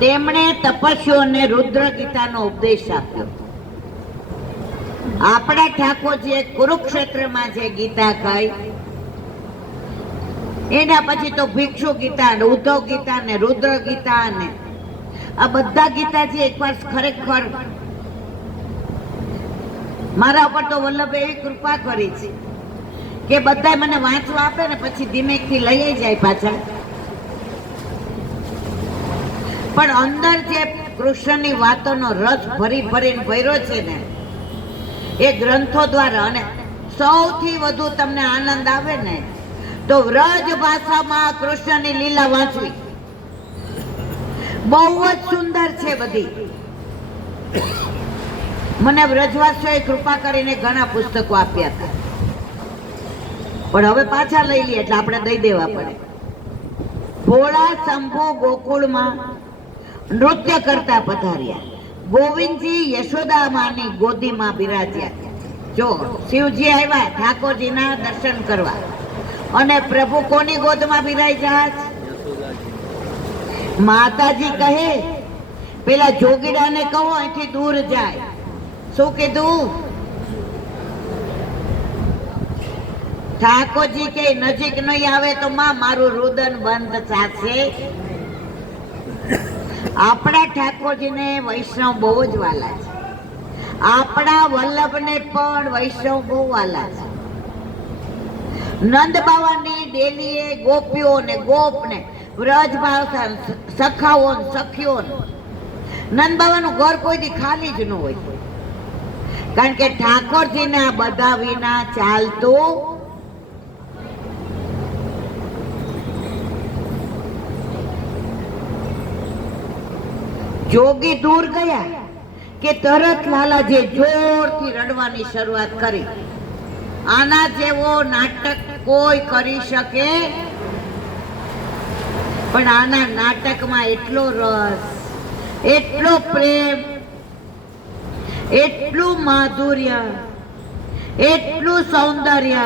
તેમણે તપસ્વીઓને રુદ્ર ગીતાનો ઉપદેશ આપ્યો. આપણા ઠાકોરજીએ કુરુક્ષેત્રમાં જે ગીતા કહી, એના પછી તો ભિક્ષુ ગીતા, ઉદ્ધવ ગીતા ને રુદ્ર ગીતા ને આ બધા ગીતાજી એકવાર ખરેખર મારા ઉપર તો વલ્લભે એવી કૃપા કરી છે કે બધા મને વાંચવા આપે ને પછી ધીમેથી લઈ જાય પાછા. પણ અંદર જે કૃષ્ણની વાતોનો રસ ભરી ભરીને ભર્યો છે ને એ ગ્રંથો દ્વારા, અને સૌથી વધુ તમને આનંદ આવે ને તો વ્રજ ભાષામાં કૃષ્ણની લીલા વાંચવી બહુ જ સુંદર છે બધી. મને વ્રજવાસીઓએ કૃપા કરીને ઘણા પુસ્તકો આપ્યા હતા, પણ હવે પાછા લઈ લઈએ એટલે આપણે દઈ દેવા પડે. ભોળા શંભુ ગોકુળમાં નૃત્ય કરતા પધાર્યા. ગોવિંદજી યશોદામાની ગોદીમાં બિરાજ્યા. જો શિવજી આવ્યા ઠાકોરજીના દર્શન કરવા, અને પ્રભુ કોની ગોદમાં બિરાજ્યા? માતાજી કહે પેલા જોગીડાને કહો અહીંથી દૂર જાય. શું કીધું? ઠાકોરજી કે નજીક નહીં આવે તો માં મારું રુદન બંધ થશે. આપણા ઠાકોરજીને વૈષ્ણવ બહુ જ વાલા છે. આપણા વલ્લભને પણ વૈષ્ણવ બહુ વાલા છે. નંદ બાવાની ડેલીએ ગોપીઓ ને ગોપ ને વ્રજ ભાવતા સખાઓ સખીઓ, નંદ બાવાનું ઘર કોઈ દી ખાલી જ ન હોય, કારણ કે ઠાકોરજીને આ બધા વિના ચાલતું. જોગી દૂર ગયા કે તરત લાલાજી જોરથી રડવાની શરૂઆત કરી. આના જેવો નાટક કોઈ કરી શકે, પણ આના નાટકમાં એટલો રસ, એટલો પ્રેમ, એટલું માધુર્ય, એટલું સૌંદર્ય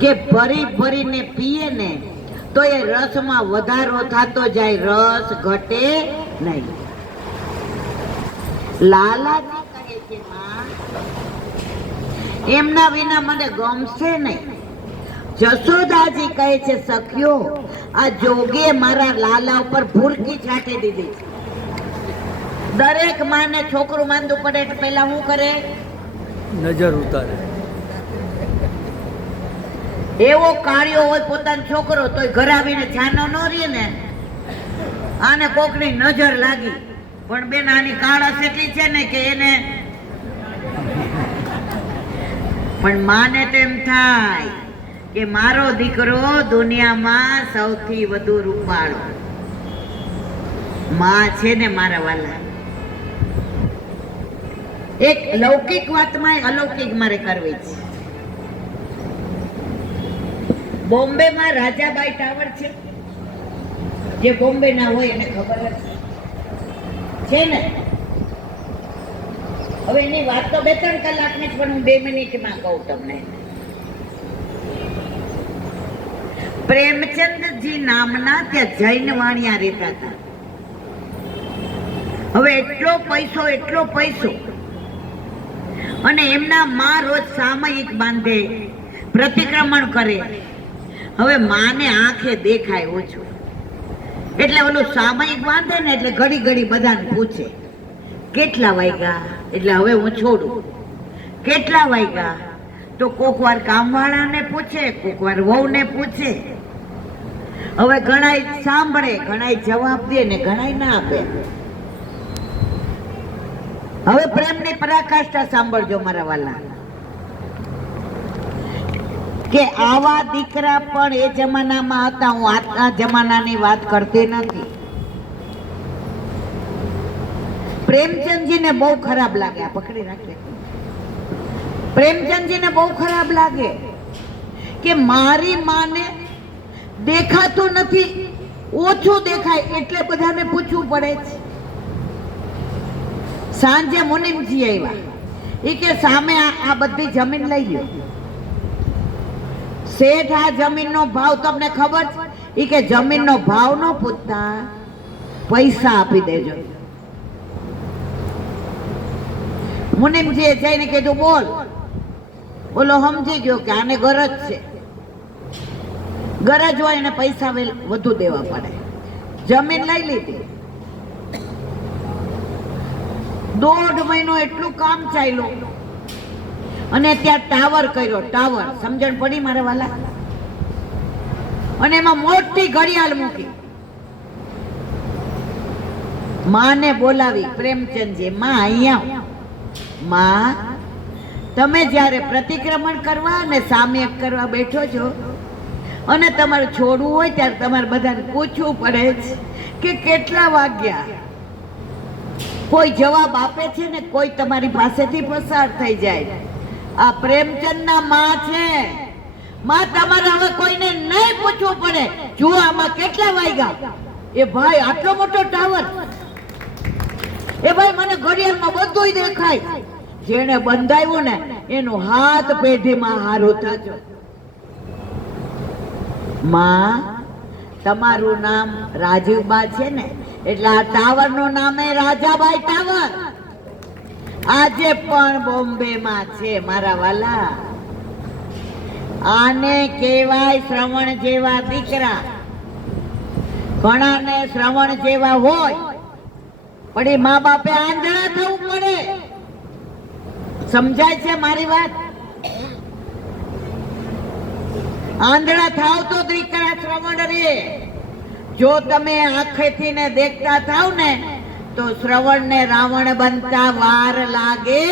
કે ભરી ભરીને પીએ ને તો એ રસમાં વધારો થતો જાય, રસ ઘટે નહીં. લાલાજી કહે છે માં એમના વિના મને ગમશે નહીં. જશોદાજી કહે છે સખીઓ આ જોગીએ મારા લાલા ઉપર ભૂરકી છાંટી દીધી. દરેક માને છોકરું માંદું પડે એટલે પહેલા શું કરે? નજર ઉતારે. એવો કાળિયો હોય પોતાનો છોકરો તોય ઘર આવીને છાનો ન રહે ને, આને કોકની નજર લાગી. પણ બેન આની કાળસ એટલી છે ને કે એને, પણ માને તો એમ થાય કે મારો દીકરો દુનિયામાં સૌથી વધુ રૂપાળો. માં છે ને મારા વાલા. એક લૌકિક વાતમાં અલૌકિક મારે કરવી છે. બોમ્બેમાં રાજાબાઈ ટાવર છે, જે બોમ્બે ના હોય એને ખબર છે ને. હવે એની વાત તો 2-3 કલાકની જ, પણ હું 2 મિનિટમાં કહું તમને. પ્રેમચંદજી નામના ત્યાં જૈન વાણિયા રહેતા હતા. હવે એટલો પૈસો, અને એમના માં રોજ સામયિક બાંધે, પ્રતિક્રમણ કરે. હવે માને આંખે દેખાય ઓછું, એટલે ઓલું સામયિક બાંધે ને એટલે ઘડી ઘડી બધાને પૂછે કેટલા વાગ્યા, એટલે હવે હું છોડું. કેટલા વાગ્યા તો કોક વાર કામવાળાને પૂછે, કોક વાર વહુને પૂછે. હવે ઘણાય સાંભળે, ઘણાય જવાબ દે ને ઘણાય ના આપે. હવે પ્રેમની પરાકાષ્ઠા સાંભળજો મારા વાલા, કે આવા દીકરા પણ એ જમાનામાં હતા. હું આજના જમાનાની વાત કરતી નથી. પ્રેમચંદજીને બહુ ખરાબ લાગે, આ પકડી રાખે. પ્રેમચંદજીને બહુ ખરાબ લાગે કે મારી માને દેખાતું નથી, ઓછું દેખાય એટલે બધાને પૂછવું પડે છે. સાંજે મુનિમજી આવ્યા, એ કે સામે આ બધી જમીન લઈ લો. શેઠ આ જમીનનો ભાવ તમને ખબર છે? ઈ કે જમીનનો ભાવ ન પૂછતા પૈસા આપી દેજો. મુનિમજીએ જઈને કીધું બોલ. બોલો સમજી ગયો કે આને ગરજ છે. ગરજ હોય એને પૈસા વધુ દેવા પડે. જમીન લઈ લીધી. 1.5 મહિનો એટલું કામ ચાલ્યું અને ત્યાં ટાવર કર્યો. ટાવર સમજણ પડી મારા વાલા? અને એમાં મોટી ઘડિયાળ મૂકી. માને બોલાવી, પ્રેમચંદજી, માં અહીંયા. માં, તમે જ્યારે પ્રતિક્રમણ કરવા અને સામ્યક કરવા બેઠો છો અને તમારે છોડવું હોય ત્યારે તમારે બધાને પૂછવું પડે છે કે કેટલા વાગ્યા. કોઈ જવાબ આપે છે ને કોઈ તમારી પાસેથી પસાર થઈ જાય. આ પ્રેમચંદના માં છે. માં, તમારે હવે કોઈને નહીં પૂછવું પડે. જુઓ આમાં કેટલા વાગ્યા. એ ભાઈ આટલો મોટો ટાવર. એ ભાઈ મને ઘડિયાળમાં બધું દેખાય. જેને બંધાવ્યું ને એનું હાથ પેઢીમાં હારું થજો. માં, તમારું નામ રાજીવબા છે ને, એટલે આ ટાવર નું નામ એ રાજાબાઈ ટાવર. આજે પણ બોમ્બે માં છે મારા વાલા. આને કહેવાય શ્રવણ જેવા દીકરા. ઘણાને શ્રવણ જેવા હોય પણ એ મા બાપે આંધળા થવું પડે. સમજાય છે મારી વાત? આંધળા થાવ તો દીકરા શ્રવણ રે. જો તમે આંખેથી ને દેખતા થાવ ને તો શ્રવણ ને રાવણ બનતા વાર લાગે.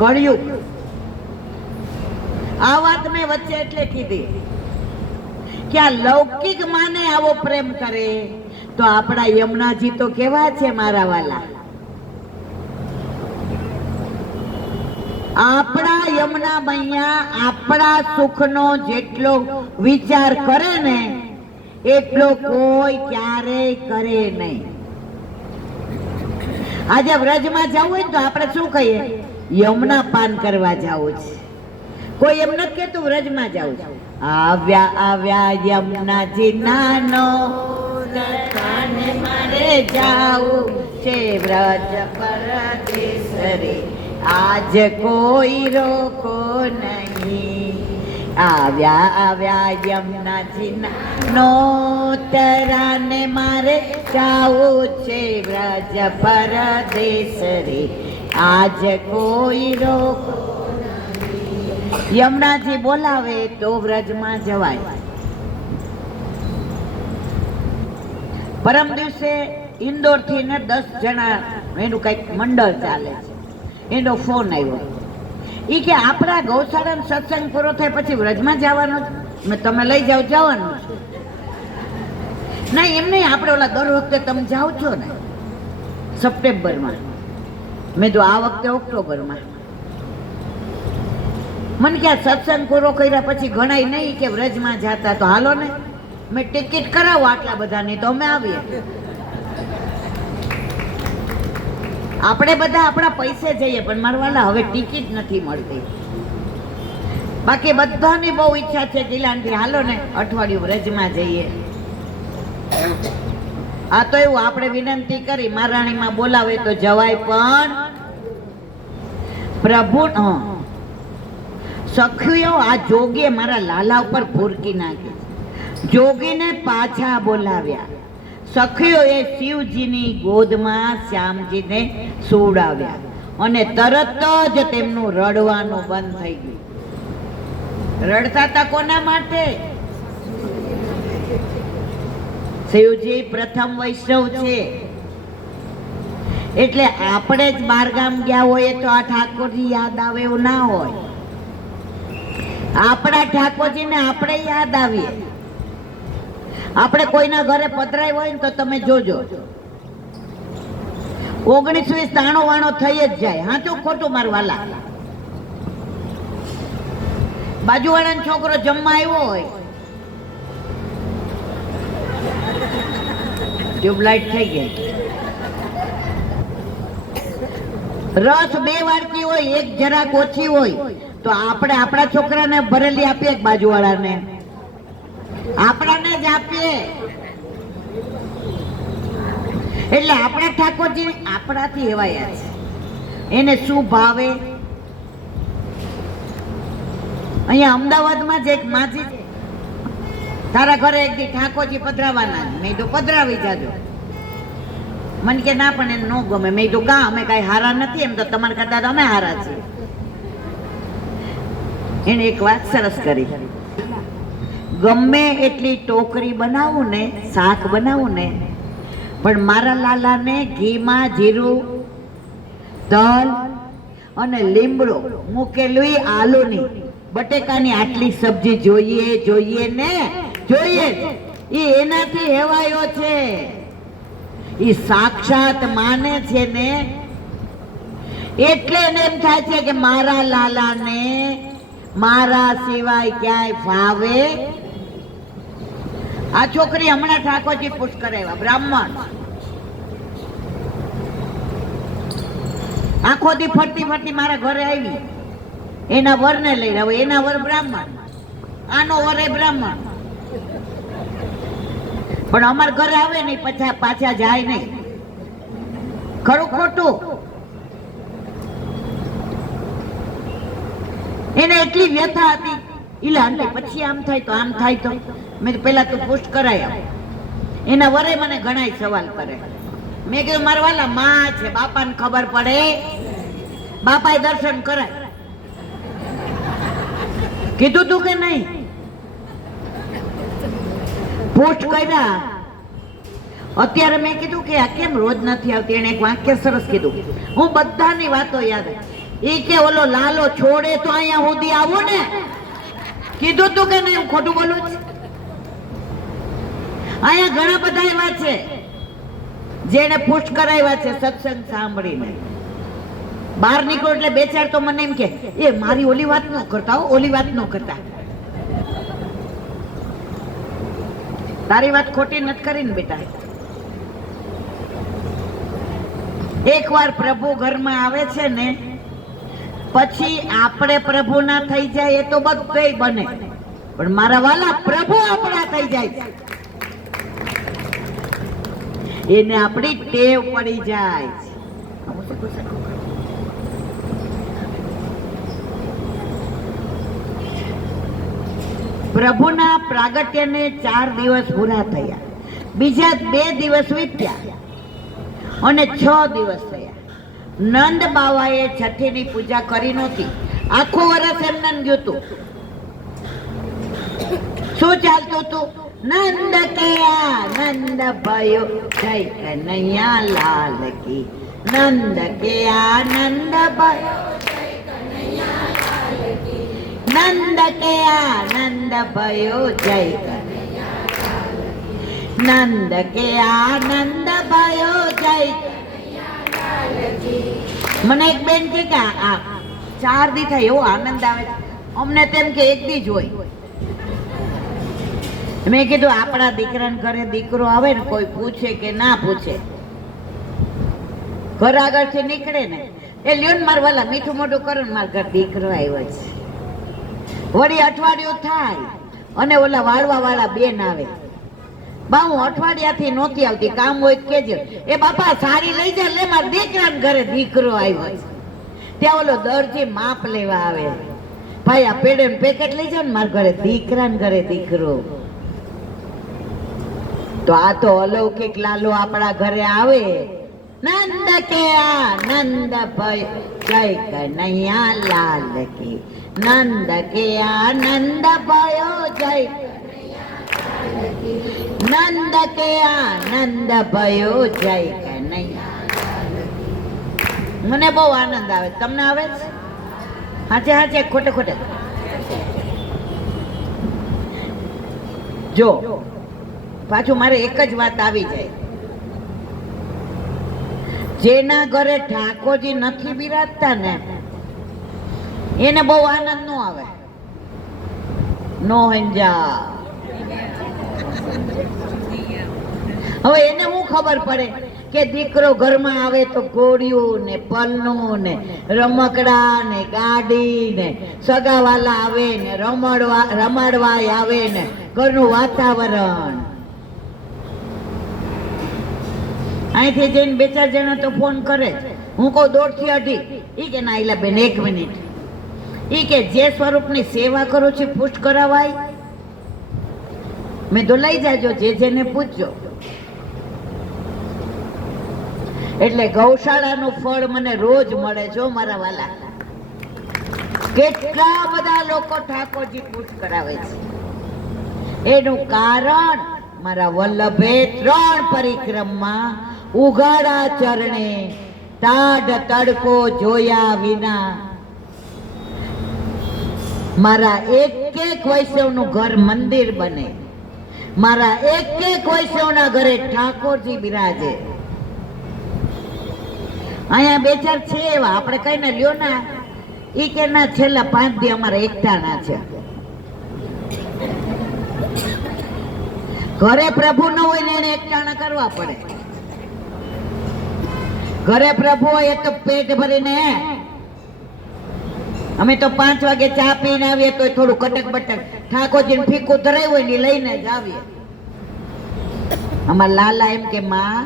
કળિયુગ. આ વાત મેં વચ્ચે એટલે કીધી કે આ લૌકિક માને આવો પ્રેમ કરે તો આપણા યમુનાજી તો કેવા છે મારા વાલા? આપણા યમુના મૈયા આપણા સુખનો જેટલો વિચાર કરે ને એટલો કોઈ ક્યારેય કરે નહીં. આજે વ્રજમાં જવું હોય તો આપણે શું કહીએ? યમુના પાન કરવા જવું છે. કોઈ એમ નથી કહેતું વ્રજમાં જવું છે. આવ્યા આવ્યા યમુનાજી નાનો રતાને મારે જાવું છે વ્રજ પરદેશરી. આજ કોઈ રોકો નહીં. આવ્યા આવ્યા યમુનાજી નાનો તરાને મારે જાવું છે વ્રજ પરદેશરી. આજ કોઈ રોકો. યમુનાજી બોલાવે તો વ્રજમાં જવાય. પરમ દિવસે ઇન્દોર થી ને 10 જણા એનું કઈક મંડળ ચાલે છે. એનો ફોન આવ્યો. ઈ કે આપણા ગૌશાળાનો સત્સંગ પૂરો થાય પછી વ્રજમાં જવાનો છે. મેં તમે લઈ જાઓ, જવાનું છે. નહીં એમ નહીં, આપણે ઓલા દર વખતે તમે જાઓ છો ને સપ્ટેમ્બરમાં. મેં તો આ વખતે ઓક્ટોબરમાં. મને કે સત્સંગ પૂરો કર્યા પછી ગણાય નહીં કે વ્રજમાં જાતા, તો હાલો ને મેં ટિકિટ કરાવો આટલા બધાની તો અમે આવીએ. આપણે બધા આપણા પૈસે જઈએ પણ મારવાલા હવે ટિકિટ નથી મળતી. બાકી બધાની બહુ ઈચ્છા છે ગિલાનથી હાલો ને અઠવાડિયું વ્રજમાં જઈએ. આ તો એવું આપણે વિનંતી કરી મહારાણીમાં બોલાવે તો જવાય. પણ પ્રભુ સખીઓ આ જોગીએ મારા લાલા ઉપર ભૂરકી નાખી. જોગીને પાછા બોલાવ્યા. સખીઓએ શિવજીની ગોદમાં શ્યામજીને સુવડાવ્યા અને તરત જ તેમનું રડવાનું બંધ થઈ ગયું. રડતા હતા કોના માટે? શિવજી પ્રથમ વૈષ્ણવ છે એટલે આપણે જ બહારગામ ગયા હોય તો આ ઠાકોરજી યાદ આવે એવું ના હોય. આપણા ઠાકોરજીને આપણે યાદ આવીએ. આપણે કોઈના ઘરે પધરાય હોય ને તો તમે જોજો 19-20 તાણો વાણો થઈ જ જાય. હાચું ખોટું મારું વાલા? બાજુવાળાનો છોકરો જમવા આવ્યો હોય, ટ્યુબલાઇટ થઈ ગઈ, રસ 2 વાડકી હોય, એક જરાક ઓછી હોય તો આપણે આપણા છોકરાને ભરેલી આપીએ કે બાજુવાળાને? આપણાને જ આપીએ. એટલે આપણા ઠાકોરજી આપણાથી એવાયા છે. એને શું ભાવે? અહીંયા અમદાવાદમાં જ એક માજી છે, તારા ઘરે એક દી ઠાકોરજી પધરાવાના. મેં તો પધરાવી જાજો. મને કે ના, પણ એને ન ગમે. મેં તો કા, અમે કાંઈ હારા નથી, એમ તો તમારા કરતા તો અમે હારા છીએ. એને એક વાત સરસ કરી, ગમે એટલી ટોકરી બનાવું ને, શાક બનાવું ને, પણ મારા લાલાને ઘીમાં જીરું, તલ અને લીમડો મૂકેલું આલુની બટેકાની આટલી સબ્જી જોઈએ ને, જોઈએ. એ એનાથી હેવાયો છે. એ સાક્ષાત માને છે ને, એટલે એને એમ થાય છે કે મારા લાલાને મારા સિવાય ક્યાંય ફાવે. આ છોકરી હમણાં ઠાકોરજી પૂછ કરાવ્યા, બ્રાહ્મણ, આખો દી ફરતી મારા ઘરે આવી. એના વરને લઈને આવે. એના વર બ્રાહ્મણ, આનો વર એ બ્રાહ્મણ, પણ અમાર ઘરે આવે નહીં, પાછા જાય નહીં. ખરું ખોટું? એને એટલી વ્યથા હતી. ઈલા આંટી પછી આમ થાય તો આમ થાય તો. મેં પેલા તું પુષ્ટ કરાય. એના વરે મને ઘણાય સવાલ કરે. મેં કીધું મારા વાલા માં છે, બાપાને ખબર પડે, બાપાએ દર્શન કરાય. કીધું તું કે નહીં? પોસ્ટ કર્યા. અત્યારે મેં કીધું કે આ કેમ રોજ નથી આવતી? એને એક વાક્ય સરસ કીધું, હું બધાની વાતો યાદ. એ કે ઓલો લાલો છોડે તો અહીંયા સુધી આવું ને. કીધું તું કે નહીં? હું ખોટું બોલું છું? અહીંયા ઘણા બધા એવા છે જેને પુષ્ટ કરાવ્યા છે સત્સંગ સાંભળીને. બહાર નીકળો એટલે 2-4 તો મને એમ કે એ મારી ઓલી વાત ન કરતા, ઓલી વાત ન કરતા. તારી વાત ખોટી નથી કરીને બેટા. એકવાર પ્રભુ ઘરમાં આવે છે ને, પછી આપણે પ્રભુ ના થઈ જાય એ તો બધું બને, પણ મારા વાલા પ્રભુ આપણા થઈ જાય છે. એને આપણી ટેવ પડી જાય છે. પ્રભુના પ્રાગટ્યને 4 દિવસ પૂરા થયા. બીજા 2 દિવસ વીત્યા અને 6 દિવસ થયા. નંદ બાવાએ છઠ્ઠીની પૂજા કરી નહોતી. આખું વર્ષ એમને ગયું હતું. શું ચાલતું હતું? નંદ કે આનંદ ભયો જય કનૈયા લાલ કી. નંદ કે આનંદ ભયો, નંદ કે આનંદ ભયો જય કનૈયા, નંદ કે આનંદ ભયો જય. મને એક બેન કે આ 4 દી થાય એવો આનંદ આવે છે. અમને તેમ કે 1 દી જ હોય. મેં કીધું આપણા દીકરાને ઘરે દીકરો આવે ને, કોઈ પૂછે કે ના પૂછે, ઘર આગળથી નીકળે ને, એ લ્યો ને મારા વાલા મીઠું મોઢું કરો ને, મારા ઘર દીકરો આવ્યો છે. વળી અઠવાડિયું થાય અને ઓલા વાળવા વાળા બેન આવે, બા હું અઠવાડિયાથી નહોતી આવતી, કામ હોય કેજો. એ બાપા સાડી લઈ જા, લે મારા દીકરાને ઘરે દીકરો આવ્યો છે. ત્યાં ઓલો દરજી માપ લેવા આવે, ભાઈ આ પેડે પેકેટ લઈ જાવ ને, મારા ઘરે દીકરાને ઘરે દીકરો. તો આ તો અલૌકિક લાલો આપણા ઘરે આવે. નંદ કે આનંદ ભય જય કનૈયા લાલ કી. નંદ કે આનંદ ભયો જય, નંદ કે આનંદ ભયો જય કનૈયા. મને બહુ આનંદ આવે. તમને આવે છે? હાચે હાચે ખોટે ખોટે? જો પાછું મારે એક જ વાત આવી જાય, જેના ઘરે ઠાકોરજી નથી બિરાજતા ને એને બહુ આનંદ નો આવે. નો હંજા. હવે એને હું ખબર પડે કે દીકરો ઘરમાં આવે તો ઘોડિયું ને પલનું ને રમકડા ને ગાડી ને સગાવાલા આવે ને રમાડવાય આવે ને ઘરનું વાતાવરણ. અહીંથી જઈને બે ચાર જણા તો ફોન કરે, હું કહું 1.5 થી 2.5. ઈ કે ના એલા બેન 1 મિનિટ. ઈ કે જે સ્વરૂપની સેવા કરો છો પુષ્ટ કરાવાય. મેં તો લઈ જાજો, જેને પૂછજો. એટલે ગૌશાળાનું ફળ મને રોજ મળે છે મારા વાલા. કેટલા બધા લોકો ઠાકોરજી પૂછ કરાવે છે. એનું કારણ મારા વલ્લભે 3 પરિક્રમમાં ઉઘાડા ચરણે ટાઢ તડકો જોયા વિના મારા એક વૈષ્ણવનું ઘર મંદિર બને, મારા એક વૈષ્ણવના ઘરે ઠાકોરજી બિરાજે. અહીંયા 2-4 છે એવા, આપણે કઈને લ્યો ના, ઈ કે ના છેલ્લા 5 દી અમારા એકટાણા છે. ઘરે પ્રભુ ન હોય ને એને એકટાણા કરવા પડે. ઘરે પ્રભુ હોય તો પેટ ભરીને, અમે તો 5 વાગે ચા પીને આવીએ તો થોડું કટક બટક ઠાકોરજીને ફીકું ધરાયું હોય ને લઈને જ આવીએ. અમાર લાલા એમ કે માં,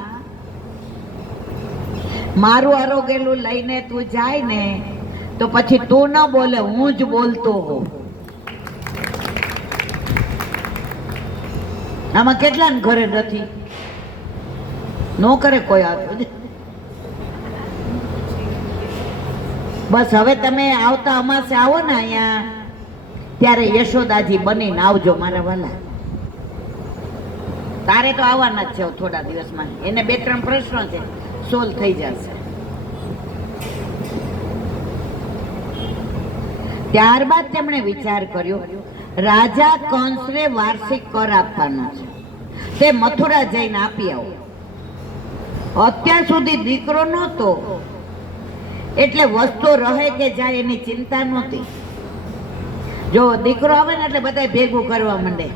મારું આરોગેલું લઈને તું જાય ને તો પછી તું ન બોલે, હું જ બોલતો હોઉં. આમાં કેટલા ઘરે નથી, નો કરે કોઈ આવતું. બસ હવે તમે આવતા અમાસે આવો ને અહીંયા, ત્યારે યશોદાજી બનીને આવજો મારા વાલા. તારે તો આવવાના જ છે થોડા દિવસમાં. એને 2-3 પ્રશ્નો છે, સોલ્વ થઈ જશે. ત્યારબાદ તેમણે વિચાર કર્યો, રાજા કંસને વાર્ષિક કર આપવાનો છે, તે મથુરા જઈને આપી આવો. અત્યાર સુધી દીકરો નહોતો એટલે વસ્તુ રહે કે જાય એની ચિંતા નહોતી. જો દીકરો આવે ને એટલે બધા ભેગું કરવા માંડે.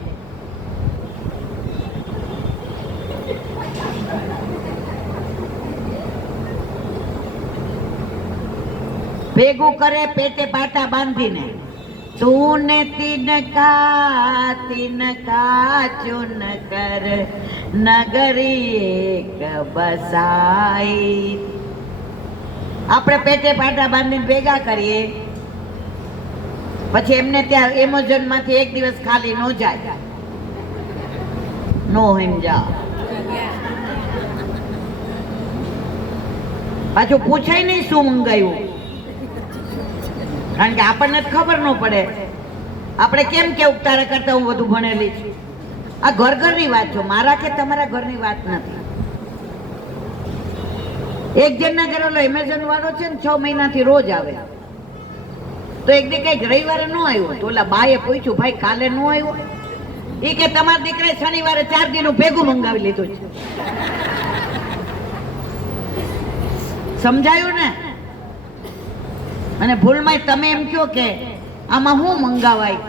ભેગું કરે પેટે પાટા બાંધીને. તું ને તિનકા ચુન કર નગરી એક બસાઈ. આપણે પેટે પાટા બાંધીને ભેગા કરીએ, પછી એમને ત્યાં એમેઝોન માંથી 1 દિવસ ખાલી નો જાય, નો હિંજા. પાછું પૂછાય નહીં શું મંગાવ્યું, કારણ કે આપણને જ ખબર ન પડે. આપણે કેમ કેવું તારા કરતા હું વધુ ભણેલી છું. આ ઘરની વાત છે, મારા કે તમારા ઘરની વાત નથી. એક જણના ઘરે ઓલો એમેઝોન વાળો છે ને 6 મહિનાથી રોજ આવે. તો એક દી કઈક રવિવારે ન આવ્યો તો ઓલા બાએ પૂછ્યું, ભાઈ કાલે ન આવ્યો? એ કે તમારા દીકરાએ શનિવારે 4 દીનું ભેગું મંગાવી લીધું છે. સમજાયું ને? અને ભૂલમાં તમે એમ કહો કે આમાં શું મંગાવાય,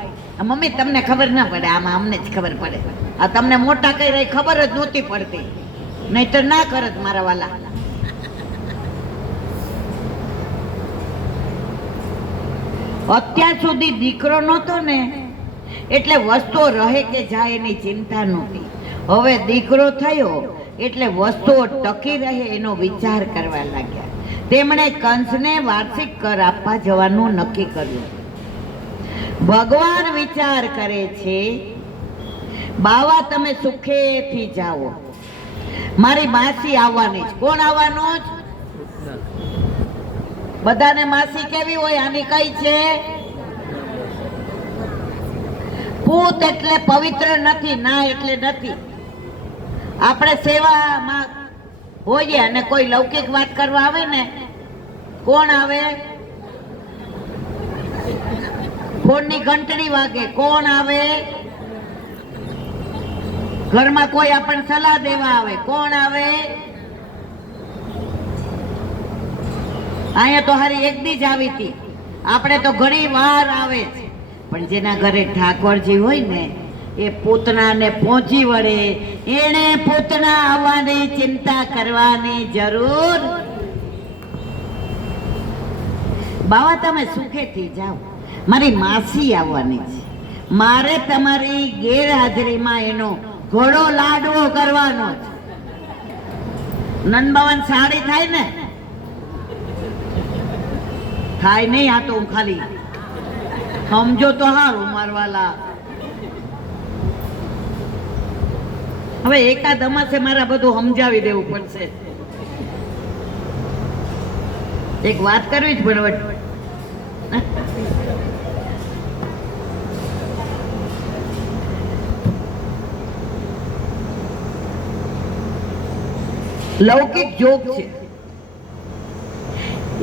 મમ્મી તમને ખબર ના પડે, આમાં અમને જ ખબર પડે. આ તમને મોટા કઈ રહી ખબર જ નહોતી પડતી, નહીતર ના કરત મારા વાલા. અત્યાર સુધી દીકરો નહોતો ને એટલે વસ્તુઓ રહે કે જાય એની ચિંતા નહોતી. હવે દીકરો થયો એટલે વસ્તુઓ ટકી રહે એનો વિચાર કરવા લાગ્યા. તેમણે કંસને વાર્ષિક કર આપવા જવાનું નક્કી કર્યું. ભગવાન વિચાર કરે છે, બાવા તમે સુખેથી જાઓ, મારી માસી આવવાની છે. કોણ આવવાનું જ? બધાને માસી કેવી હોય? આની કઈ છે? પૂત એટલે પવિત્ર નથી, ના એટલે નથી. આપણે સેવામાં હોઈએ અને કોઈ લૌકિક વાત કરવા આવે ને, કોણ આવે? ફોનની ઘંટડી વાગે, કોણ આવે? ઘરમાં કોઈ આપણને સલાહ દેવા આવે, કોણ આવે? અહીંયા તો હારી એક દી જ આવી હતી, આપણે તો ઘણી વાર આવે છે. પણ જેના ઘરે ઠાકોરજી હોય ને એ પૂતનાને પહોંચી વળે, એણે પૂતના આવવાની ચિંતા કરવાની જરૂર. બાવા તમે સુખેથી જાઓ, મારી માસી આવવાની છે, મારે તમારી ગેરહાજરીમાં એનો ઘોડો લાડવો કરવાનો છે. નંદ બાવાની સાડી થાય ને? થાય નહીં. આ તો હું ખાલી સમજો તો હારું મારવાલા. હવે એકાદ અમાસે મારા બધું સમજાવી દેવું પડશે. એક વાત કરવી જ પડે. લૌકિક જોગ છે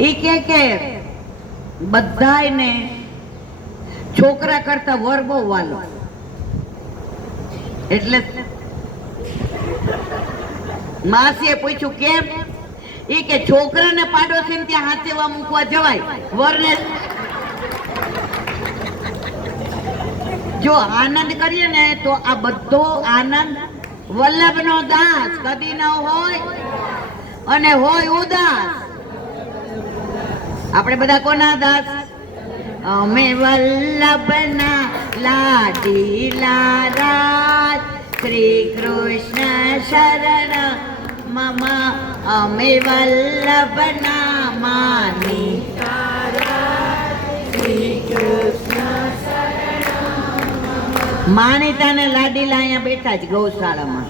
એ કે બધાયને છોકરા કરતા વર બહુ વાલો. એટલે માસીએ પૂછ્યું કેમ? એ કે છોકરાને પાડોશીને ત્યાં હાથેવા મૂકવા જવાય, વરને જો આનંદ કરીએ ને તો આ બધો આનંદ વલ્લભનો દાસ કદી ન હોય અને હોય ઉદાસ. આપણે બધા કોના દાસ? અમે વલ્લભના લાડીલા રાજ, શ્રી કૃષ્ણ શરણ મમ. અમે વલ્લભના માની, માનીતા ને લાડીલા અહીંયા બેઠા જ ગૌશાળામાં.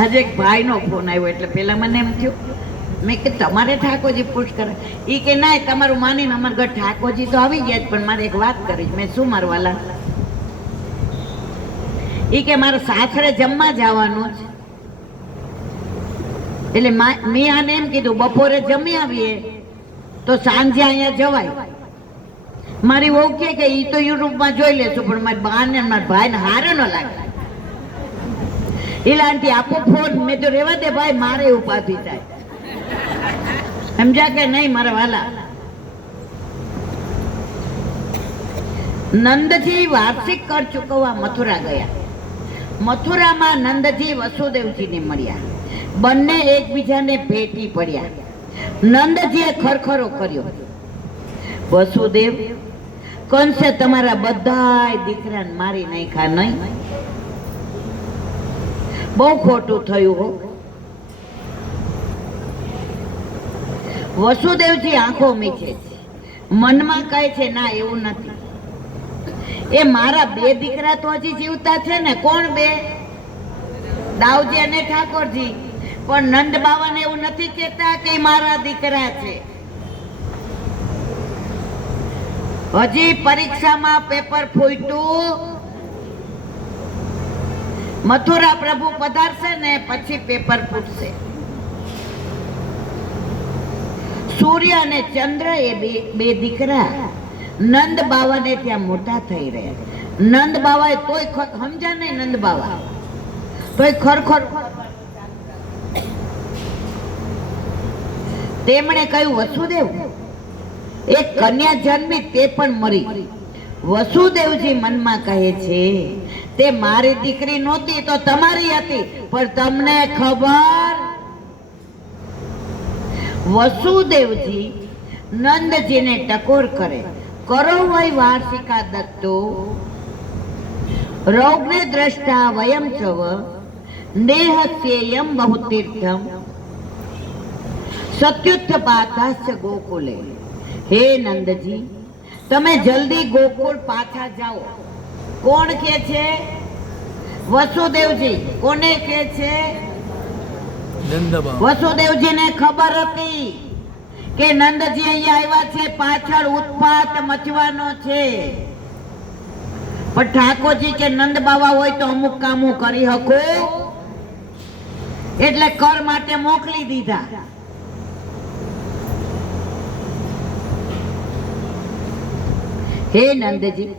આજે એક ભાઈનો ફોન આવ્યો એટલે પેલા મને એમ થયું, મેં કે તમારે ઠાકોરજી પૂછ કરે? એ કે ના, તમારું માનીને અમારા ઘર ઠાકોરજી તો આવી ગયા જ, પણ મારે એક વાત કરી. મેં શું મારવાલા? એ કે મારે સાસરે જમવા જવાનું છે. એટલે મેં આને એમ કીધું બપોરે જમી આવીએ તો સાંજે અહીંયા જવાય. મારી વહુ કે ઈ તો યુટ્યુબમાં જોઈ લેશું, પણ મારી બાને મારા ભાઈને હારે ન લાગે. એટલે આંટી આપો ફોન. મેં તો રેવા દે ભાઈ, મારે ઉપાધિ થાય. સમજા કે નહીં મારા વાલા? નંદજી વાર્ષિક કર ચૂકવવા મથુરા ગયા. મથુરામાં નંદજી વસુદેવજીને મળ્યા. બંને એકબીજાને ભેટી પડ્યા. નંદજીએ ખરખરો કર્યો, વસુદેવ, કંસે તમારા બધાય દીકરાને મારી નાખ્યા નહીં? બહુ ખોટું થયું હો. વસુદેવજી આંખો મીચે છે, મનમાં કહે છે ના, એવું નથી. એ મારા બે દીકરા તો હજી જીવતા છે ને. કોણ બે? દાઉજી અને ઠાકોરજી. પણ નંદ બાવાને એવું નથી કહેતા કે મારા દીકરા છે. હજી પરીક્ષામાં પેપર ફૂટ્યું, મથુરા પ્રભુ પધારશે ને પછી પેપર ફૂટશે. સૂર્ય અને ચંદ્ર એ બે દીકરા નંદ બાવાને ત્યાં મોટા થઈ રહ્યા. નંદ બાવાએ તોય સમજ્યા નહીં. નંદ બાવા તોય ખરખર. તેમણે કહ્યું, વસુદેવ, એક કન્યા જન્મી તે પણ મરી. વસુદેવજી મનમાં કહે છે, તે મારી દીકરી નહોતી તો તમારી હતી, પણ તમને ખબર? વસુદેવજી નંદજીને ટકોર કરે, કરો વય વાર્ષિકા દત્તો, રૌગ્ને દ્રષ્ટા વયમ ચવ, નેહસ્યેયમ બહુતીર્થમ, સત્યુત્થ પાતાશ્ચ ગોકુલે. હે નંદજી, તમે જલ્દી ગોકુળ પાછા જાઓ. કોણ કે છે? વસુદેવજી. કોને કે છે? વસુદેવજીને ખબર હતી કે નંદજી અહીંયા આવ્યા છે, પાછળ ઉત્પાત મચવાનો છે. પણ ઠાકોરજી કે નંદ બાવા હોય તો અમુક કામો કરી શકો, એટલે કર માટે મોકલી દીધા. હે નંદજી,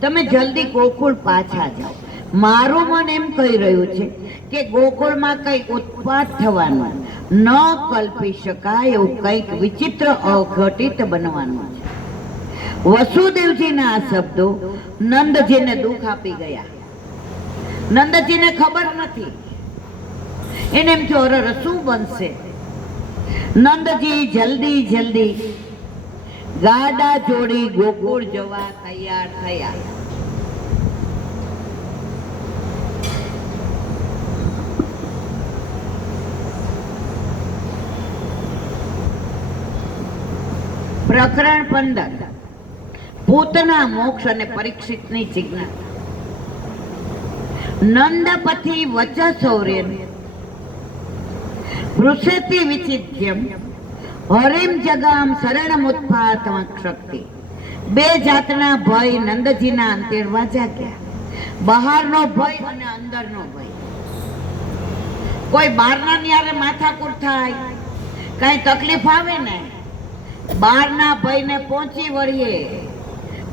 તમે જલ્દી ગોકુળ પાછા જાઓ. મારું મન એમ કહી રહ્યું છે કે ગોકુળમાં કઈ ઉત્પાત થવાનું, ન કલ્પી શકાય એવું કઈક વિચિત્ર અઘટિત બનવાનું છે. વસુદેવજીના આ શબ્દો નંદજીને દુઃખ આપી ગયા. નંદજીને ખબર નથી, એને એમ થયું અરે શું બનશે. નંદજી જલ્દી જલ્દી ગાડા જોડી ગોકુળ જવા તૈયાર થયા. પ્રકરણ 15 પૂતના મોક્ષ અને પરીક્ષિતની જિજ્ઞાસા. નંદપતિ વચસૌર્યન પૃષેતિ વિચિત્યમ હરિમ જગામ શરણમુત્પાતમ શક્તિ. બે જાતના ભય નંદજીના અંતેડવા જાગ્યા. બહારનો ભય અને અંદરનો ભય. કોઈ બહારના ન્યારે માથાકૂટ થાય, કઈ તકલીફ આવે ને બહારના ભયને પહોંચી વળીએ,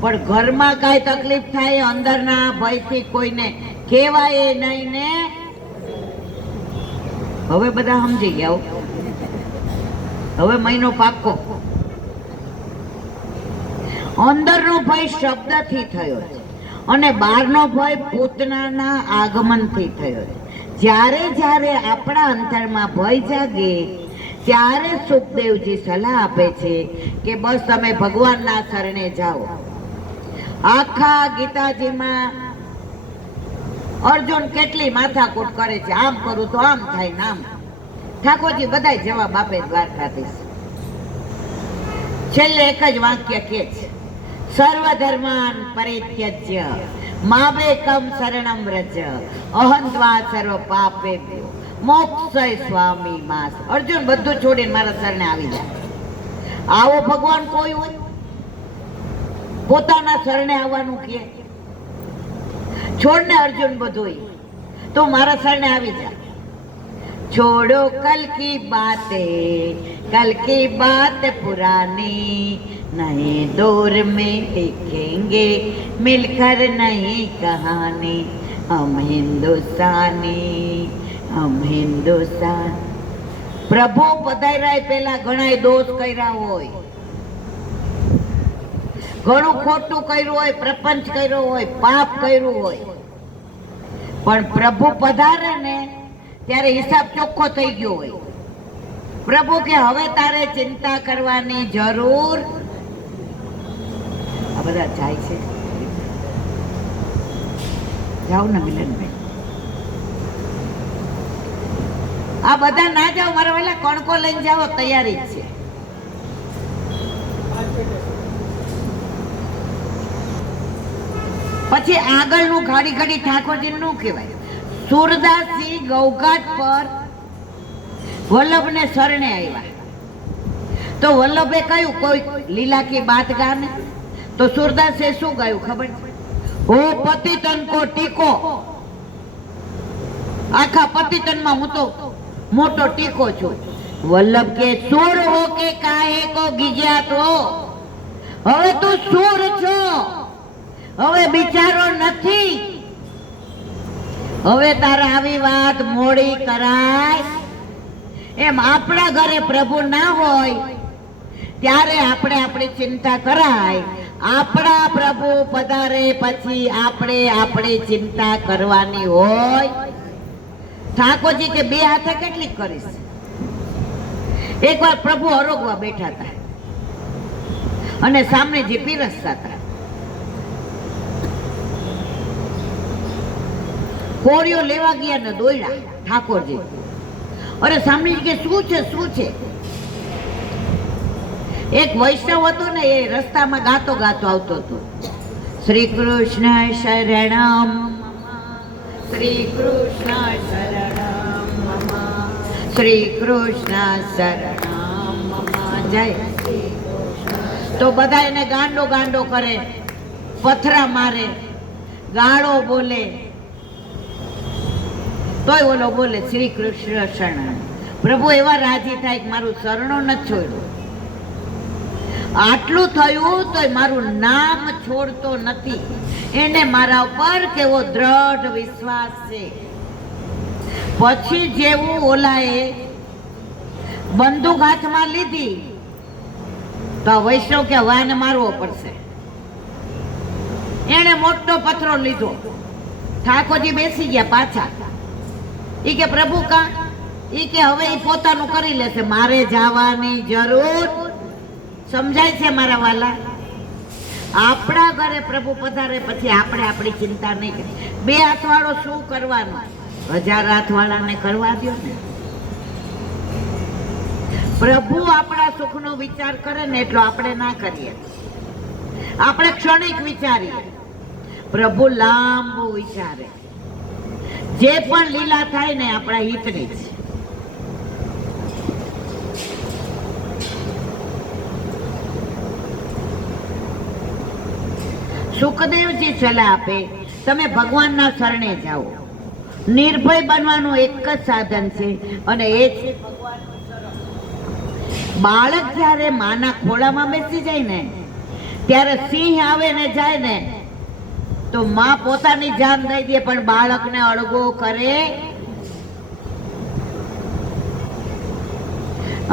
પણ ઘરમાં કઈ તકલીફ થાય અંદરના ભયથી કોઈને કહેવાય નહીં ને. હવે બધા સમજી ગયા. હવે મહિનો પાકો. અંદરનો ભય શબ્દથી થયો છે અને બહારનો ભય પૂતનાના આગમનથી થયો છે. જ્યારે જ્યારે આપણા અંતરમાં ભય જાગે ત્યારે સુખદેવજી સલાહ આપે છે કે બસ તમે ભગવાનના શરણે જાઓ. આખા ગીતાજીમાં અર્જુન કેટલી માથાકૂટ કરે છે, આમ કરું તો આમ થાય ને આમ. ઠાકોરજી બધાય જવાબ આપે દ્વારકાધીશ. છેલ્લે એક જ વાક્ય કે છે સર્વધર્માન પરિત્યજ્ય મામેકમ શરણમ વ્રજ અહંત્વા સર્વ પાપેભ્યો મોક્ષય સ્વામી માસ. અર્જુન બધું છોડીને મારા શરણે આવી જાય. આવો ભગવાન કોઈ હોય પોતાના શરણે આવવાનું કે છોડને અર્જુન બધું તો મારા શરણે આવી જા. છોડો કલ કી બાત પુરાની નહીં દौर में देखेंगे मिलकर नहीं कहानी हम हिंदुस्तान. પ્રભુ પધાર્યા પહેલા ઘણા દોષ કર્યા હોય, ઘણું ખોટું કર્યું હોય, પ્રપંચ કર્યો હોય, પાપ કર્યું હોય, પણ પ્રભુ પધારે ને ત્યારે હિસાબ ચોખ્ખો થઈ ગયો હોય. પ્રભુ કે હવે તારે ચિંતા કરવાની જરૂર. આ બધા જાય છે, જાઓ ને મિલનભાઈ. આ બધા ના જાઓ, મારા વેલા કણકો લઈને જાઓ, તૈયારી જ છે. પછી આગળનું ઘડી ઘડી ઠાકોરજી નું કહેવાય. સુરદાસજી ગૌઘાટ પર વલ્લભને શરણે આવ્યા તો વલ્લભે કહ્યું કોઈ લીલા કી બાત ગાને. તો સુરદાસે શું ગાયું ખબર? હો પતિતન કો ટીકો. આખા પતિતનમાં હું તો મોટો ટીકો છું. વલ્લભ કે સુર હો કે કાહે કો ગીજ્યા તો. હવે તું સુર છો, હવે બિચારો નથી. હવે તારા આવી વાત મોડી કરાય. એમ આપણા ઘરે પ્રભુ ના હોય ત્યારે આપણે આપણી ચિંતા કરાય. આપણા પ્રભુ પધારે પછી આપણે આપણી ચિંતા કરવાની હોય. ઠાકોરજી કે બે હાથે કેટલી કરીશ. એકવાર પ્રભુ આરોગવા બેઠા હતા અને સામે જે પીરસતા હતા, કોળીઓ લેવા ગયા ને દોડ્યા ઠાકોરજી. અરે સામે કે શું છે શું છે? એક વૈષ્ણવ હતો ને, એ રસ્તામાં ગાતો ગાતો આવતો હતો. શ્રી કૃષ્ણ શરણમ શ્રી કૃષ્ણ શરણમ શ્રી કૃષ્ણ શરણમ જય. તો બધા એને ગાંડો ગાંડો કરે, પથરા મારે, ગાળો બોલે, તોય ઓલો બોલે શ્રી કૃષ્ણ શરણ. પ્રભુ એવા રાજી થાય કે મારું શરણો નથી છોડ્યું. આટલું થયું તોય મારું નામ છોડતો નથી. એને મારા ઉપર કેવો દ્રઢ વિશ્વાસ છે. પછી જેવું ઓલાએ બંદૂક હાથમાં લીધી તો વૈષ્ણવ કે વાને મારવો પડશે. એણે મોટો પથરો લીધો. ઠાકોરજી બેસી ગયા પાછા. ઈ કે પ્રભુ કા? ઈ કે હવે ઈ પોતાનું કરી લેશે, મારે જવાની જરૂર. સમજાય છે મારા વાલા? આપણા ઘરે પ્રભુ પધારે પછી આપણે આપણી ચિંતા નહીં કરીએ. 2 હાથવાળો શું કરવાનો? 1000 હાથવાળાને કરવા દો ને. પ્રભુ આપણા સુખનો વિચાર કરે ને એટલો આપણે ના કરીએ. આપણે ક્ષણિક વિચારીએ, પ્રભુ લાંબુ વિચારે. જે પણ લીલા થાય ને આપણા હિતની છે. સુખદેવજી સલાહ આપે, તમે ભગવાનના શરણે જાઓ. નિર્ભય બનવાનું એક જ સાધન છે અને એ છે ભગવાનનું શરણ. બાળક જ્યારે માના ખોળામાં બેસી જાય ને ત્યારે સિંહ આવે ને જાય ને તો માં પોતાની જાન દઈ દે પણ બાળકને અળગો કરે.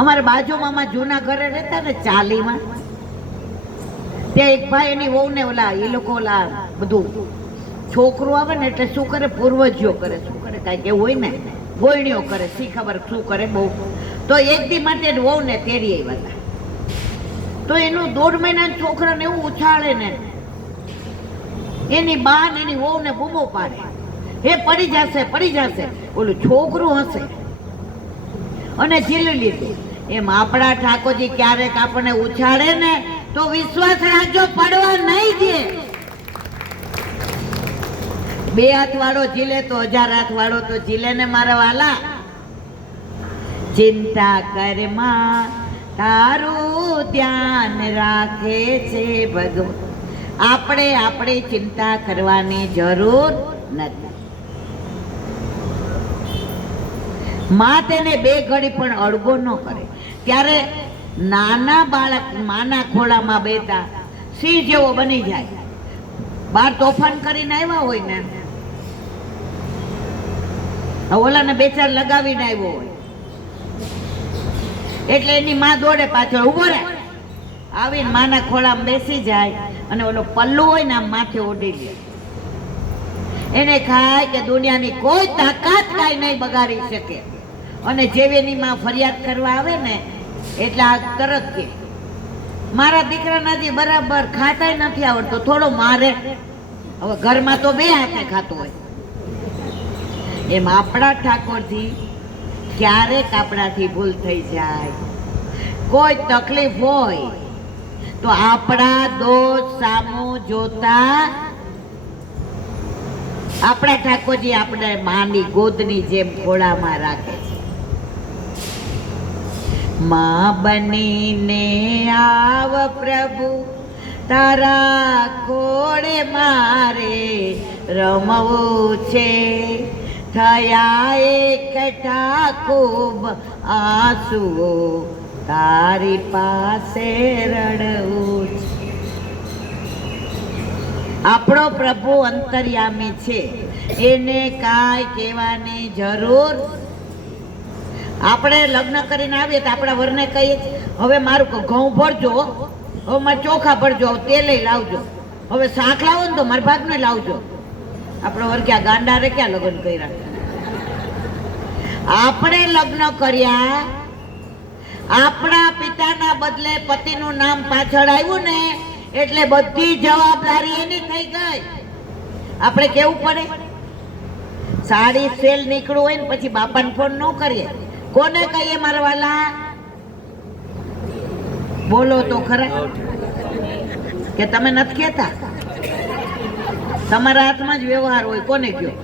અમારા બાજુમાં જૂના ઘરે રહેતા ને ચાલીમાં, ત્યાં એક ભાઈ એની વહુ ને ઓલા એ લોકો ઓલા બધું છોકરું આવે ને એટલે શું કરે, પૂર્વજીઓ કરે, શું કરે કાંઈક એવું હોય ને, ગોયણીઓ કરે, શી ખબર શું કરે બહુ. તો એક દી માટે વહુ ને તેડી આવ્યા હતા. તો એનું 1.5 મહિનાના છોકરાને એવું ઉછાળે ને, એની બા ને એની વહુ ને બૂમો પાડે, હે પડી જશે. ઓલું છોકરું હશે અને ઝીલી લીધું. એમ આપણા ઠાકોરજી ક્યારેક આપણને ઉછાળે ને તો વિશ્વાસ રાખજો, પડવા નહીં દે. 2 હાથવાળો ઝીલે તો 1000 હાથવાળો તો ઝીલે ને મારા વાલા. ચિંતા કરમાં તારું ધ્યાન રાખે છે ભગવાન. આપણે આપણી ચિંતા કરવાની જરૂર નથી. માં તેને 2 ઘડી પણ અડગો ન કરે. ત્યારે નાના બાળક માના ખોળામાં બેઠા સિંહ જેવો બની જાય. બાર તોફાન કરીને આવ્યા હોય ને, ઓલાને 2-4 લગાવીને આવ્યો હોય એટલે એની માં દોડે પાછળ, ઉભો રહે. આવીને માના ખોળામાં બેસી જાય અને ઓલો પલ્લું હોય ને આમ માથે ઓઢી લે. એને ખાય કે દુનિયાની કોઈ તાકાત કાંઈ નહીં બગાડી શકે. અને જેવી એની માં ફરિયાદ કરવા આવે ને એટલે આ તરત કે મારા દીકરાના જે બરાબર ખાતાય નથી આવડતો, થોડો મારે. હવે ઘરમાં તો 2 હાથે ખાતો હોય. એમ આપણા ઠાકોરજી ક્યારેક આપણાથી ભૂલ થઈ જાય, કોઈ તકલીફ હોય તો આપણા દોષ સામો જોતા આપણા ઠાકોરજી આપણે માની ગોદની જેમ ખોળામાં રાખે છે. માં બનીને આવ પ્રભુ, તારા ખોળે મારે રમવું છે. થયા એકઠા ખૂબ આંસુઓ, તારી પાસે રડવું છે. આપણો પ્રભુ અંતર્યામી છે, એને કાંઈ કહેવાની જરૂર. આપણે લગ્ન કરીને આવીએ તો આપણા વરને કહીએ હવે મારું ઘઉં ભરજો, હવે મારે ચોખા ભરજો, તેલ લાવજો, હવે શાક લાવો ને તો મારા ભાગનું લાવજો. આપણો વર ક્યાં ગાંડા રે, ક્યાં લગ્ન કર્યા? આપણે લગ્ન કર્યા, આપણા પિતાના બદલે પતિનું નામ પાછળ આવ્યું ને એટલે બધી જવાબદારી એની થઈ ગઈ. આપણે કેવું પડે, સાડી સેલ નીકળવું હોય ને પછી બાપાને ફોન ન કરીએ, કોને કહીએ મારા વાલા? બોલો તો ખરા કે તમે નથી કહેતા? તમારા હાથમાં જ વ્યવહાર હોય, કોને કયો?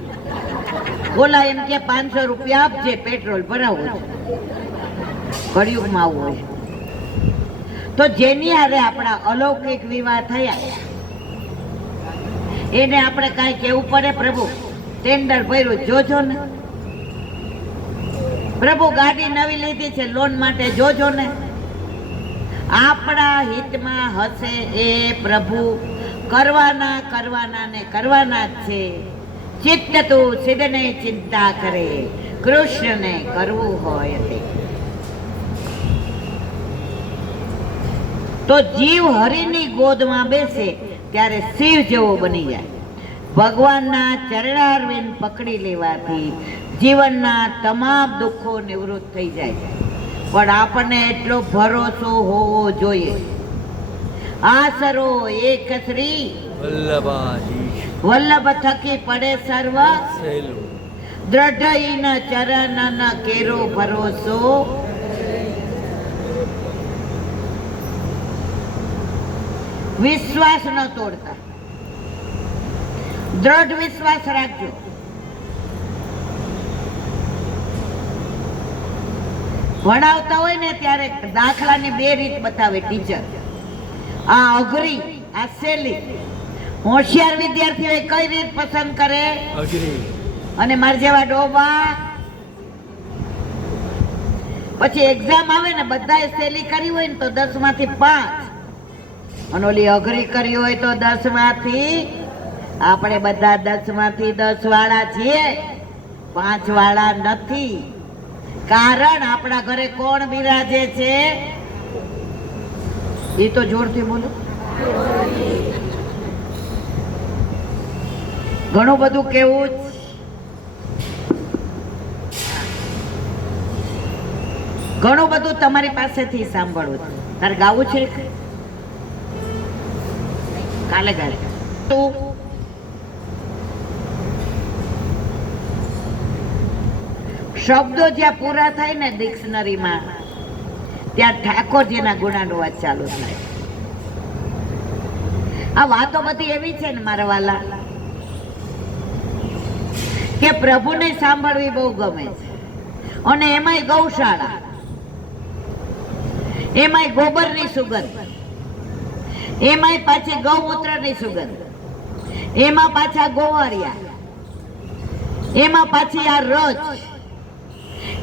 બોલા એમ કે 500 રૂપિયા આપજે, પેટ્રોલ ભરાવવું છે. કળિયુગમાં આવું હોય તો જેની હારે આપણા અલૌકિક વિવાહ થયા એને આપણે કાંઈ કહેવું પડે? પ્રભુ ટેન્ડર ભર્યું, જોજો ને. પ્રભુ ગાડી નવી લીધી છે લોન માટે, જોજો ને. આપણા હિતમાં હશે એ પ્રભુ કરવાના ને કરવાના જ છે. ચિત્ત તું સિદ્ધને ચિંતા કરે, કૃષ્ણને કરવું હોય તે. તો જીવ હરિની ગોદમાં બેસે ત્યારે શિવ જેવો બની જાય. ભગવાનના ચરણારવિંદ પકડી લેવાથી જીવનના તમામ દુઃખો નિવૃત્ત થઈ જાય. પણ આપણને એટલો ભરોસો હોવો જોઈએ. આસરો એક શ્રી વલ્લભાધીશ વલ્લભ થકી પડે સર્વ સહેલું દ્રઢ ઈન ચરણ કેરો ભરોસો. વિશ્વાસ ન તોડતા, દ્રઢ વિશ્વાસ રાખજો. ભણાવતા હોય ને ત્યારે દાખલાની બે રીત બતાવે ટીચર. આ અઘરી, આ સહેલી. હોશિયાર વિદ્યાર્થીઓ કઈ રીત પસંદ કરે? અઘરી. અને મારા જેવા ડોબા પછી એક્ઝામ આવે ને બધાએ સહેલી કરી હોય ને તો 10 માંથી 5 અને ઓલી અઘરી કરી હોય તો 10 માંથી. આપણે બધા 10 માંથી 10 વાળા છીએ, 5 વાળા નથી. કારણ આપણા ઘરે કોણ બિરાજે છે? એ તો જોરથી બોલો. ઘણું બધું કેવું જ. ઘણું બધું તમારી પાસેથી સાંભળવું છે. તારે ગાવું છે? કાલે ગાલે શબ્દો જ્યાં પૂરા થાય ને ડિક્શનરીમાં, ત્યાં ઠાકોરજીના ગુણાનુવાદ ચાલુ થાય. આ વાતો બધી એવી છે ને મારા વાલા કે પ્રભુને સાંભળવી બહુ ગમે છે. અને એમાંય ગૌશાળા, એમાંય ગોબરની સુગંધ, એમાંય પાછી ગૌમૂત્રની સુગંધ, એમાં પાછા ગોવાળિયા, એમાં પાછી આ રજ,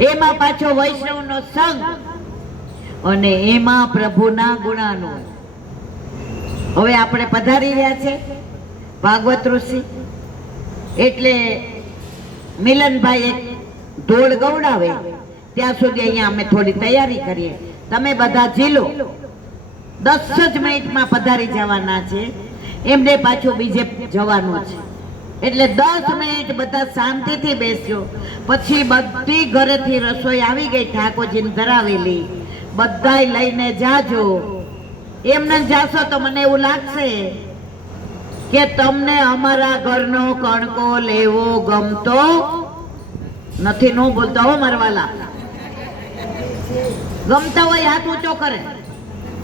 એમાં પાછો વૈષ્ણવનો સંગ, અને એમાં પ્રભુના ગુણાનુવાદ. હવે આપણે પધારી રહ્યા છે ભાગવત ઋષિ, એટલે મિલનભાઈ એક ઢોળ ગવડાવે ત્યાં સુધી અહીંયા અમે થોડી તૈયારી કરીએ. તમે બધા ઝીલો 10 જ મિનિટમાં પધારી જવાના છે. એમને પાછું બીજે જવાનું છે. એટલે 10 મિનિટ બધા શાંતિથી બેસજો. પછી બધી ઘરેથી રસોઈ આવી ગઈ ઠાકોરજીને ધરાવેલી, બધાય લઈને જાજો. એમને જાશો તો મને એવું લાગશે કે તમને અમારા ઘરનો કણકો લેવો ગમતો નથી. નો બોલતો હો મારવાલા. ગમતા હોય હાથ ઊંચો કરે.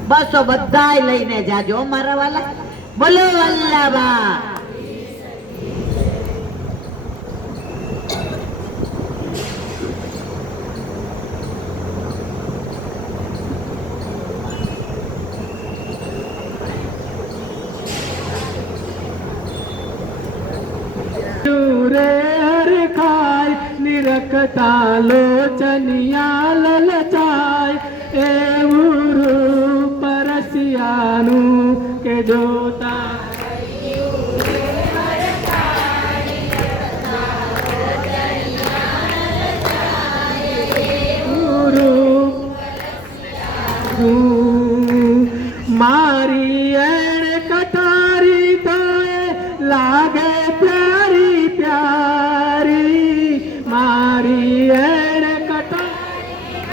બસ તો બધાય લઈને જાજો મારા વાલા. બોલો વલ્લભા. નિરખતા લોચનિયા લલચાય એવું રૂપ રસિયાનું કે જોતા મારી એણે કટારી થાય લાગે પ્યારી પ્યારી. મારી એણે કટારી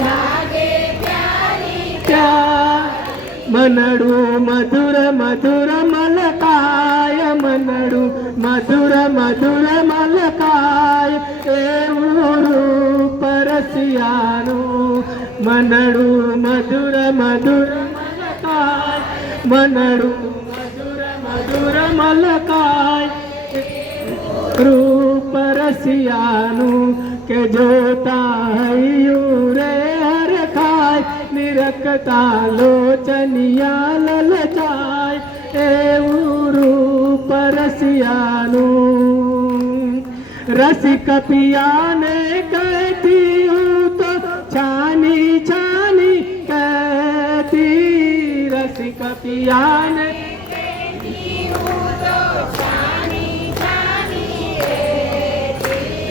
લાગે પ્યારી પ્યારી. મનડું મધુર મધુર મલકાય, મનડું મધુર મધુર મલકાય એવું રૂપ રસિયાનું. મનડું મધુર મધુર મલકાય, મનડું મધુર મધુર મલકાય રૂપ રસિયાનું કે જોતા હૈયું રે હરખાય. નિરખતા લોચનિયા લલચાય એવું રૂપ રસિયાનું. રસિક પિયાને કહેતી હું તો છાની છાની કહેતી. રસિક પિયાને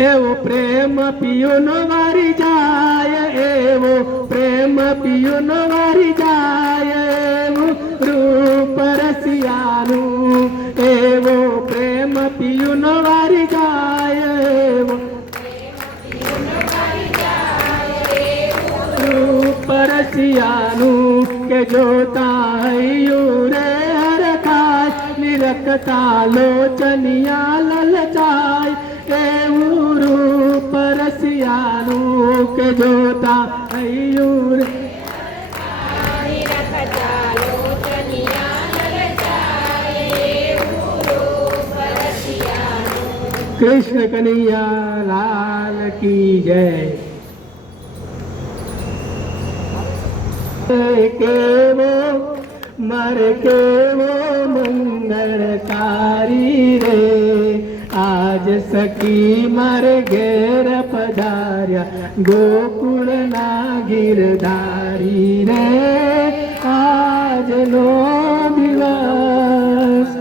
એવો પ્રેમ પિયુનો વારી જાય, એવો પ્રેમ પિયુનો વારી જાય એવું રૂપ રસિયા પરસિયાનું કે જોતા હૈયું રે હરખાય નિરખતા લોચનિયા લલચાય એવું રૂપ પરસિયાનું કે જોતા હૈયું રે કૃષ્ણ કનૈયા લાલ કી જય. કેવો મારે કેવો મંગળકારી રે આજ સખી મારે ઘેર પધાર્યા ગોકુળના ગીરધારી રે આજનો દિવસ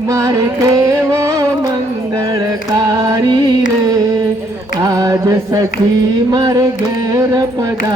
મારે કેવો મંગળકારી રે આજ સખી મારે ઘેર પધાર